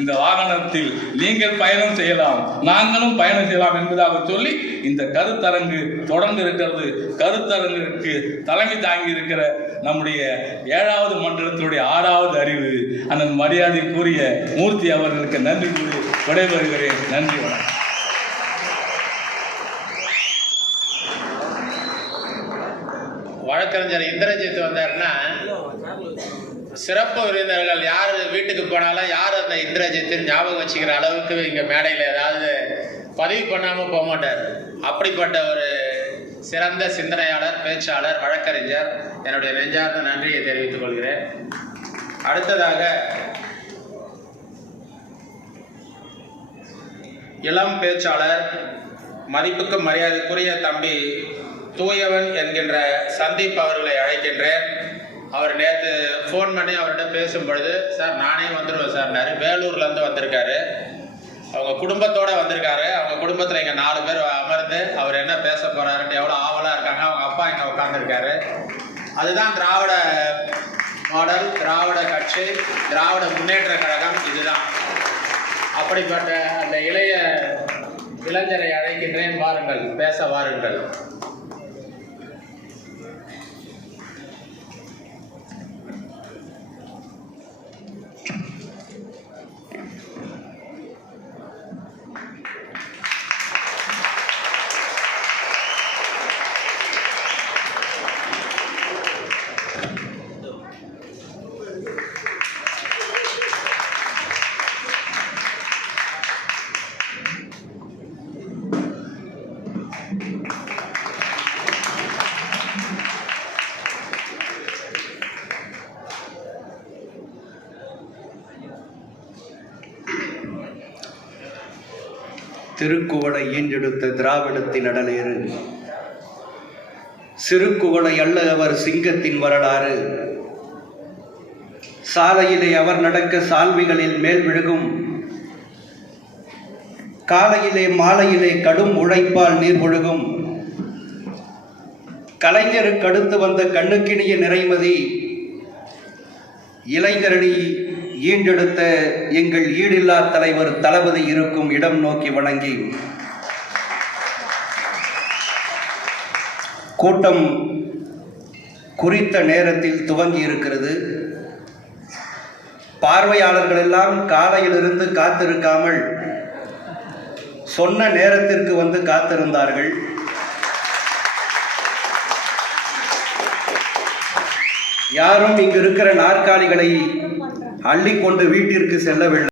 இந்த வாகனத்தில் நீங்கள் பயணம் செய்யலாம், நாங்களும் பயணம் செய்யலாம் என்பதாக சொல்லி இந்த கருத்தரங்கு தொடர்ந்து இருக்கிறது. கருத்தரங்கிற்கு தலைமை தாங்கி இருக்கிற நம்முடைய 7வது மண்டலத்தினுடைய 6வது அறிவு அண்ணன் மரியாதைக்குரிய மூர்த்தி அவர்களுக்கு நன்றி கூறி விடைபெறுகிறேன். நன்றி, வணக்கம். வழக்கறிஞர் இந்திரஜித் வந்தாருன்னா சிறப்பு விருந்தினர்கள் யார் வீட்டுக்கு போனாலும் யார் அந்த இந்திரஜித்துன்னு ஞாபகம் வச்சுக்கிற அளவுக்கு இங்கே மேடையில் ஏதாவது பதிவு பண்ணாமல் போக மாட்டார். அப்படிப்பட்ட ஒரு சிறந்த சிந்தனையாளர், பேச்சாளர், வழக்கறிஞர், என்னுடைய நெஞ்சார்ந்த நன்றியை தெரிவித்துக் கொள்கிறேன். அடுத்ததாக இளம் பேச்சாளர், மதிப்புக்கும் மரியாதைக்குரிய தம்பி தூயவன் என்கின்ற சந்தீப் அவர்களை அழைக்கின்றேன். அவர் நேற்று ஃபோன் பண்ணி அவர்கிட்ட பேசும் பொழுது, சார் நானே வந்துடுவேன் சார்னாரு. வேலூர்லேருந்து வந்திருக்காரு, அவங்க குடும்பத்தோடு வந்திருக்காரு. அவங்க குடும்பத்தில் இங்கே 4 பேர் அமர்ந்து அவர் என்ன பேச போகிறாருன்ட்டு எவ்வளோ ஆவலாக இருக்காங்க. அவங்க அப்பா இங்கே உட்காந்துருக்காரு. அதுதான் திராவிட மாடல், திராவிட கட்சி, திராவிட முன்னேற்ற கழகம். இதுதான். அப்படிப்பட்ட அந்த இளைஞரை அழைக்கின்றேன். வாருங்கள், பேச வாருங்கள். திருக்குவளை ஈன்றெடுத்த திராவிடத்தின் அடலேறு, சிறுக்குவளை அல்ல அவர் சிங்கத்தின் வரலாறு. சாலையிலே அவர் நடக்க சால்விகளில் மேல் விழுகும், காலையிலே மாலையிலே கடும் உழைப்பால் நீர் முழுகும். கலைஞருக்கு அடுத்து வந்த கண்ணுக்கினிய நிறைமதி, இளைஞரணி ஈண்டெடுத்த எங்கள் ஈடில்லா தலைவர் தளபதி இருக்கும் இடம் நோக்கி வணங்கி, கூட்டம் குறித்த நேரத்தில் துவங்கி இருக்கிறது. பார்வையாளர்கள் எல்லாம் காலையிலிருந்து காத்திருக்காமல் சொன்ன நேரத்திற்கு வந்து காத்திருந்தார்கள். யாரும் இங்கு இருக்கிற நாற்காலிகளை அள்ளிக்கொண்டு வீட்டிற்கு செல்லவில்லை.